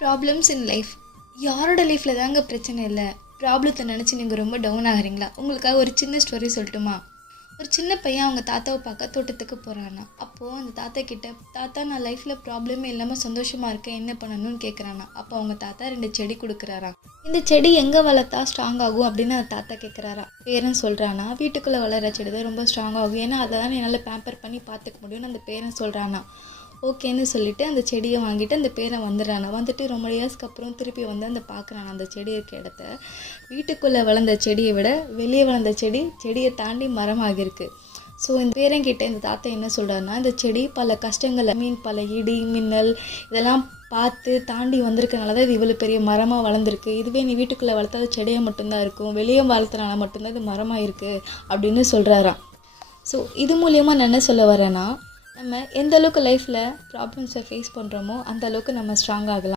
Problems in life. யாரோட லைஃப்பில் தாங்க பிரச்சனை இல்லை? ப்ராப்ளத்தை நினச்சி நீங்கள் ரொம்ப டவுன் ஆகிறீங்களா? உங்களுக்காக ஒரு சின்ன ஸ்டோரி சொல்லட்டுமா? ஒரு சின்ன பையன் அவங்க தாத்தாவை பார்க்க தோட்டத்துக்கு போகிறானா. அப்போது அந்த தாத்தா கிட்ட, தாத்தா நான் லைஃப்பில் ப்ராப்ளமே இல்லாமல் சந்தோஷமாக இருக்கேன், என்ன பண்ணணும்னு கேட்குறானா. அப்போ அவங்க தாத்தா 2 செடி கொடுக்குறாராம். இந்த செடி எங்கே வளர்த்தா ஸ்ட்ராங் ஆகும் அப்படின்னு அந்த தாத்தா கேட்குறாரா. பேரன் சொல்கிறானா, வீட்டுக்குள்ளே வளர செடி தான் ரொம்ப ஸ்ட்ராங் ஆகும், ஏன்னா அதை தான் என்னால் பேம்பர் பண்ணி பார்த்துக்க முடியும்னு அந்த பேரன் சொல்கிறானா. ஓகேன்னு சொல்லிவிட்டு அந்த செடியை வாங்கிட்டு அந்த பேரன் வந்துடுறானா. வந்துட்டு ரொம்ப இயர்ஸ்க்கு அப்புறம் திருப்பி வந்து அந்த பார்க்குறானா அந்த செடி இருக்க இடத்த. வீட்டுக்குள்ளே வளர்ந்த செடியை விட வெளியே வளர்ந்த செடியை தாண்டி மரமாகிருக்கு. ஸோ இந்த பேரங்கிட்ட இந்த தாத்தா என்ன சொல்கிறாருன்னா, இந்த செடி பல கஷ்டங்களை பல இடி மின்னல் இதெல்லாம் பார்த்து தாண்டி வந்திருக்கனால தான் இது இவ்வளோ பெரிய மரமாக வளர்ந்துருக்கு. இதுவே நீ வீட்டுக்குள்ளே வளர்த்தாத செடியாக மட்டும்தான் இருக்கும், வெளியே வளர்த்தனால மட்டும்தான் இது மரமாக இருக்குது அப்படின்னு சொல்கிறாராம். ஸோ இது மூலியமாக நான் என்ன சொல்ல வரேன்னா, நம்ம எந்த அளவுக்கு லைஃப்பில் ப்ராப்ளம்ஸை ஃபேஸ் பண்ணுறோமோ அந்த அளவுக்கு நம்ம ஸ்ட்ராங் ஆகலாம்.